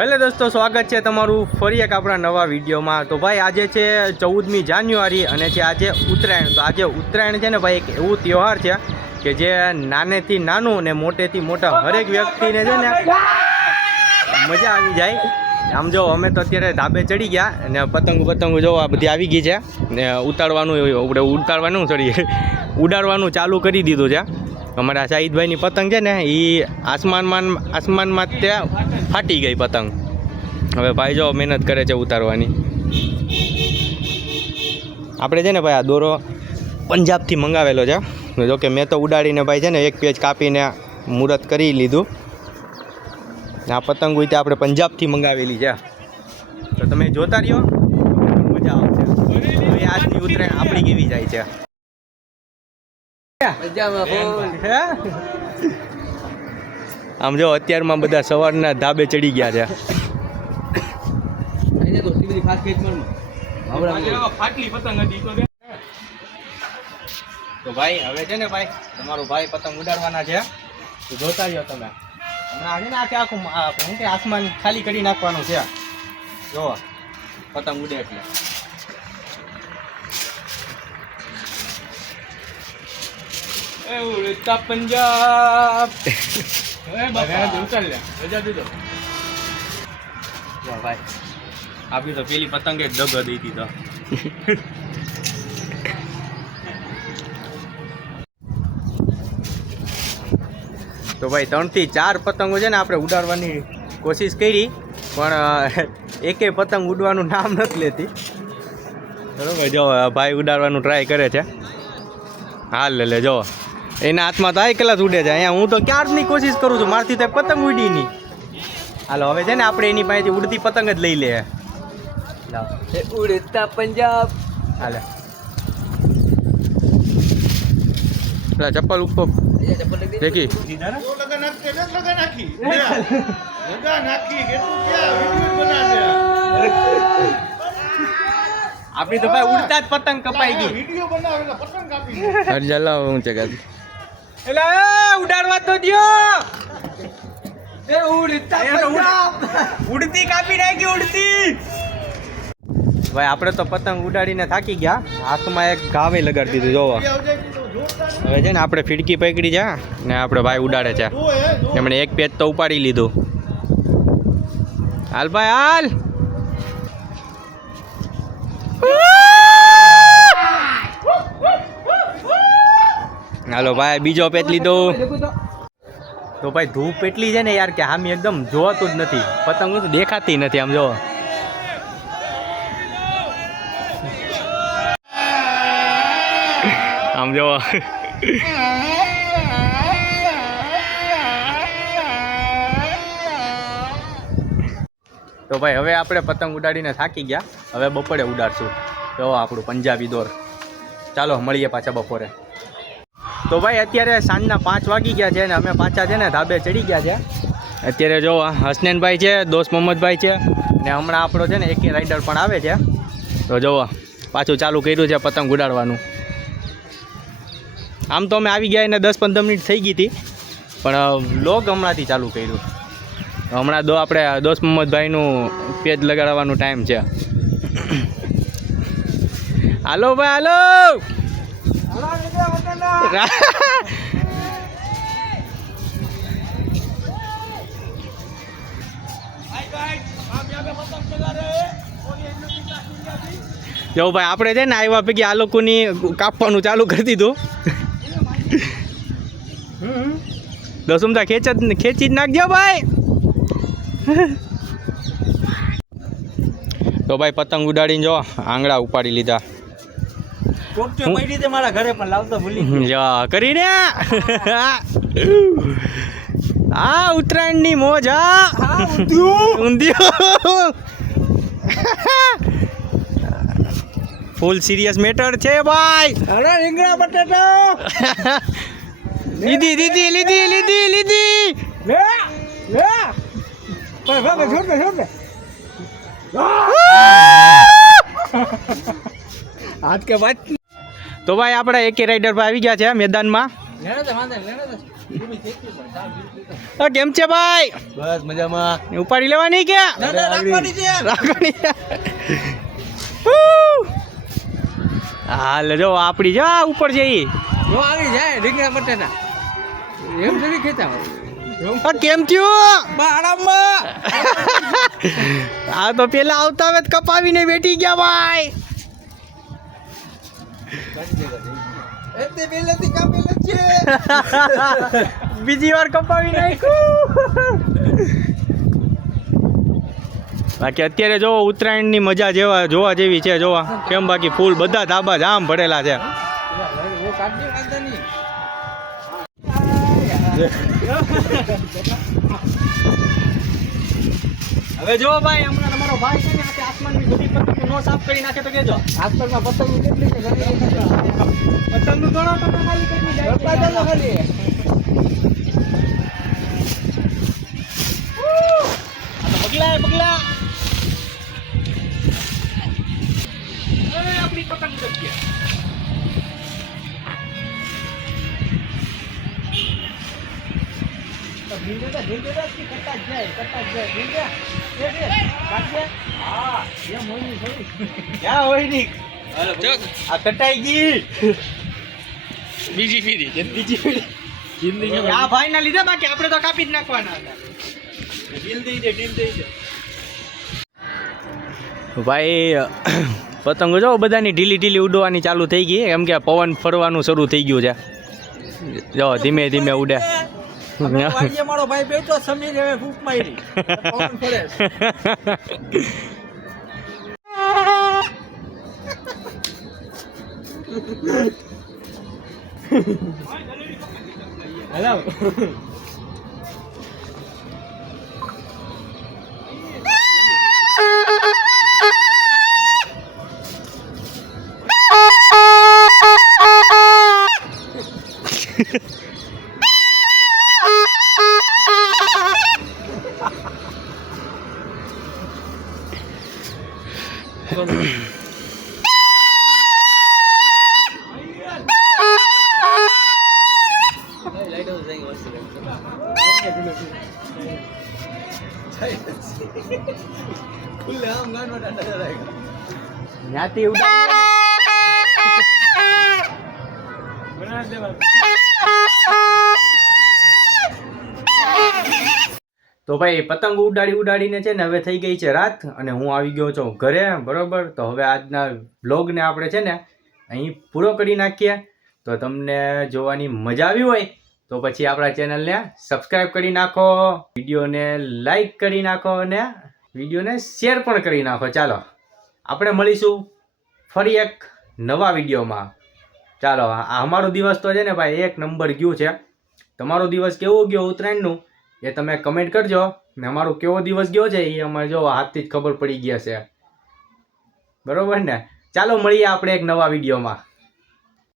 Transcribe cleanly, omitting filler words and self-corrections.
Hello દોસ્તો, સ્વાગત છે તમારું ફરી એક આપણા નવા વિડીયોમાં। તો ભાઈ આજે છે 14મી જાન્યુઆરી અને છે આજે ઉત્તરાયણ। તો આજે ઉત્તરાયણ છે ને ભાઈ એક એવું તહેવાર છે કે જે નાનેથી નાનું ને મોટેથી મોટા હરેક વ્યક્તિને છે ને મજા આવી જાય। આમ જો અમે તો અત્યારે ધાબે ચડી ગયા અને પતંગો જો આ બધી આવી ગઈ છે ને ઉડાડવાનું ચાલુ કરી દીધું છે। અમારા શાહિદભાઈની પતંગ છે ને એ આસમાનમાં ત્યાં ફાટી ગઈ પતંગ। હવે ભાઈ જો મહેનત કરે છે ઉતારવાની। આપણે છે ને ભાઈ આ દોરો પંજાબથી મંગાવેલો છે। જો કે મેં તો ઉડાડીને ભાઈ છે ને એક પેજ કાપીને મુહૂર્ત કરી લીધું। આ પતંગ હોય તે આપણે પંજાબથી મંગાવેલી છે, તો તમે જોતા રહ્યો, મજા આવશે। હવે આજની ઉત્તરાયણ આપણી કેવી જાય છે। આમ જો અત્યારમાં બધા સવારના ધાબે ચડી ગયા છે। તો ભાઈ હવે છે ને ભાઈ તમારો ભાઈ પતંગ ઉડાડવાના છે, તો જોતા રહ્યો તમે। હમણાં છે ને આખું આસમાન ખાલી કરી નાખવાનું છે। જો પતંગ ઉડે એટલે ઉડતા પંજાબ ભાઈ આપી તો પેલી પતંગે દગ દઈ દીધો। તો ભાઈ 3 થી 4 પતંગો છે ને આપણે ઉડાડવાની કોશિશ કરી, પણ એકેય પતંગ ઉડવાનું નામ નથી લેતી। બરોબર, જો ભાઈ ઉડાડવાનું ટ્રાય કરે છે। હાલ લે જો એના હાથમાં તો આ કલાક ઉડે છે, અહીંયા હું તો ક્યારની કોશિશ કરું છું, મારથી તો પતંગ ઉડી નહીં। હાલો હવે છે ને આપણે એની પાસેથી ઉડતી પતંગ જ લઈ લે। ઉડતા પંજાબ હાલે પેલા ચપ્પલ ઉપર દેખી આપણી તો ભાઈ ઉડતા જ પતંગ કપાઈ ગઈ। જલાવ હું છે ગાડી એટલે ઉડાડવા તો દ્યો। ઉડતી કાપી નાખી ઉડતી। ભાઈ આપણે તો પતંગ ઉડાડીને થાકી ગયા, હાથમાં એક ઘાવે લગાડી દીધું। જોવો હવે છે ને આપણે ફીડકી પકડી છે ને આપણે ભાઈ ઉડાડે છે, એમણે એક પેજ તો ઉપાડી લીધું। હાલ ભાઈ હાલ, હાલો ભાઈ બીજો પેજ લીધો। તો ભાઈ ધૂપ એટલી છે ને યાર કે આમ એકદમ જોવાતું જ નથી, પતંગ તો દેખાતી નથી। આમ જો આમ જો તો ભાઈ હવે આપણે પતંગ ઉડાડીને થાકી ગયા, હવે બપોરે ઉડાડશું। જો આપણું પંજાબી દોર, ચાલો મળીએ પાછા બપોરે। તો ભાઈ અત્યારે સાંજના 5 વાગી ગયા છે ને અમે પાછા છે ને ધાબે ચડી ગયા છે। અત્યારે જો હસનૈનભાઈ છે, દોસ્ત મોહમ્મદભાઈ છે ને હમણાં આપણો છે ને એક રાઈડર પણ આવે છે। તો જુઓ પાછું ચાલુ કર્યું છે પતંગ ઉડાડવાનું। આમ તો અમે આવી ગયા એને 10-15 મિનિટ થઈ ગઈ હતી, પણ વ્લોગ હમણાંથી ચાલુ કર્યું। હમણાં આપણે દોસ્ત મોહમ્મદભાઈનું પેજ લગાડવાનું ટાઈમ છે। હાલો ભાઈ હાલો, જો ભાઈ આપણે છે ને આવ્યા પૈકી આ લોકોની કાપવાનું ચાલુ કરી દીધું। દસમતા ખેંચી જ નાખજો ભાઈ। તો ભાઈ પતંગ ઉડાડીને જો આંગળા ઉપાડી લીધા। મારા ઘરે પણ લાવતો ભૂલી કરીને હા ઉત્તરાયણની મોજ। ફૂલ સિરિયસ મેટર છે ભાઈ। અરે રીંગણા બટાટા લીધી લીધી લીધી લીધી લીધી લે લે છોડ હાથ કે વાત। તો ભાઈ આપણે એકે રાઈડર પર આવી ગયા છે મેદાનમાં। કેમ છે ભાઈ? બસ મજામાં. ઉપાડી લેવાની કે રાખવાની છે. હાલ જો આપડી જો ઉપર જઈ જો આવી જાય રીંગણા બટાટા એમ નથી ખેતા કેમ થયું આરામમાં. આ તો પેલા આવતા હવે કપાવીને બેઠી ગયા ભાઈ. એટલે પહેલેથી કાપેલા છે. બીજી વાર કપાવી નાખ્યું. બાકી અત્યારે જો ઉત્તરાયણની મજા જોવા જેવી છે. જોવા કેમ બાકી ફૂલ બધા ધાબા જામ ભરેલા છે. હવે જો ભાઈ હમણાં તમારો ભાઈ છે ને આ આસમાનની બધી પતંગ નો સાફ કરી નાખે તો કેજો. આસપાસમાં પતંગ કેટલી છે પતંગનું ઘણો તમે ખાલી કરી જાય ખાલી બગલા બગલા આપણી પતંગ જગ્યા કટાઈ ગઈ બીજી ફીરી આ ભાઈ ના લીધે બાકી આપણે તો કાપી જ નાખવાના હતા. ભાઈ પતંગો જો બધાની ઢીલી ઉડવાની ચાલુ થઈ ગઈ કેમ કે પવન ફરવાનું શરૂ થઈ ગયું છે. જો ધીમે ધીમે ઉડે. મારો ભાઈ બેઠો સમીર હવે ફૂંક મારી પવન ફરે. હેલો જ્ઞાતિ તો ભાઈ પતંગ ઉડાડીને છે ને હવે થઈ ગઈ છે રાત અને હું આવી ગયો છું ઘરે. બરોબર, તો હવે આજના વ્લોગને આપણે છે ને અહીં પૂરો કરી નાખીએ. તો તમને જોવાની મજા આવી હોય તો પછી આપણા ચેનલને સબસ્ક્રાઈબ કરી નાખો, વિડીયોને લાઈક કરી નાખો અને વિડીયોને શેર પણ કરી નાખો. ચાલો આપણે મળીશું ફરી એક નવા વિડીયોમાં. ચાલો, આ અમારો દિવસ તો છે ને ભાઈ એક નંબર ગયું છે. તમારો દિવસ કેવો ગયો ઉત્તરાયણનું એ તમે કમેન્ટ કરજો ને અમારો કેવો દિવસ ગયો છે એ અમારે જો હાથથી જ ખબર પડી ગયા છે. બરોબર ને? ચાલો મળીએ આપણે એક નવા વિડીયોમાં.